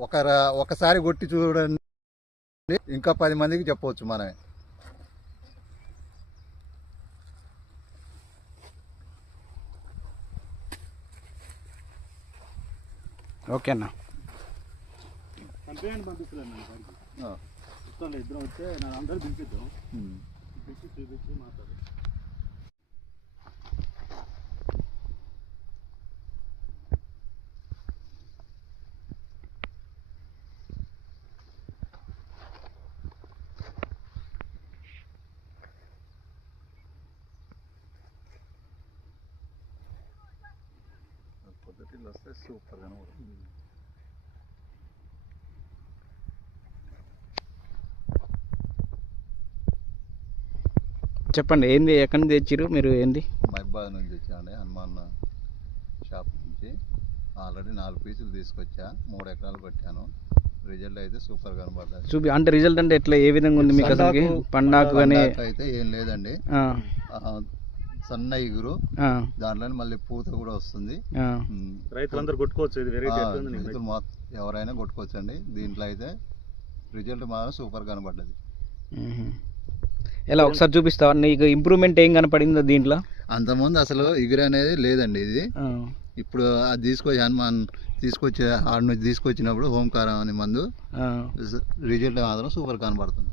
ఒక ర- ఒకసారి కొట్టి చూడండి. ఇంకా పది మందికి చెప్పవచ్చు మనమే. ఓకే అన్న. పంపిస్తున్నాను ఇద్దరం వస్తే నేను అందరూ పిలిపిద్దాం. ఉమ్. పిలిచి చూపించి మాట్లాడు. పొద్దుటిల్లు వస్తే సూపర్ కనబడుతుంది చెప్పండి ఏంది ఎక్కడి నుంచి తెచ్చిర్రు మీరు ఏంది? మహిబాద్ నుంచి వచ్చాండి హనుమాన్ షాప్ నుంచి. ఆల్రెడీ నాలుగు పీసులు తీసుకొచ్చా మూడు ఎకరాలు కొట్టాను. రిజల్ట్ అయితే సూపర్ కనబడ్డది చూపి అంటే రిజల్ట్ అంటే ఎట్లా ఏ విధంగా ఉంది మీకు అసలుకి? పండాకు- కానీ? అయితే ఏం లేదండి. సన్న ఇగురు ఆ, దాంట్లో మళ్ళీ పూత కూడా వస్తుంది. రైతులందరూ కొట్టుకోవచ్చు ఎవరైనా కొట్టుకోవచ్చండి. దీంట్లో అయితే రిజల్ట్ మాత్రం సూపర్ కనబడ్డది. ఎలా ఒకసారి చూపిస్తావా? నీకు ఇంప్రూవ్మెంట్ ఏం కనపడిందో దీంట్లో? అంతకుముందు అసలు ఇగురు అనేది లేదండి ఇది. ఆ, ఇప్పుడు అది తీసుకొచ్చి హనుమాన్ తీసుకొచ్చి ఆడ నుంచి తీసుకొచ్చినప్పుడు హోంకారం అనే మందు ఆ. రిజల్ట్ మాత్రం సూపర్ కనబడుతుంది.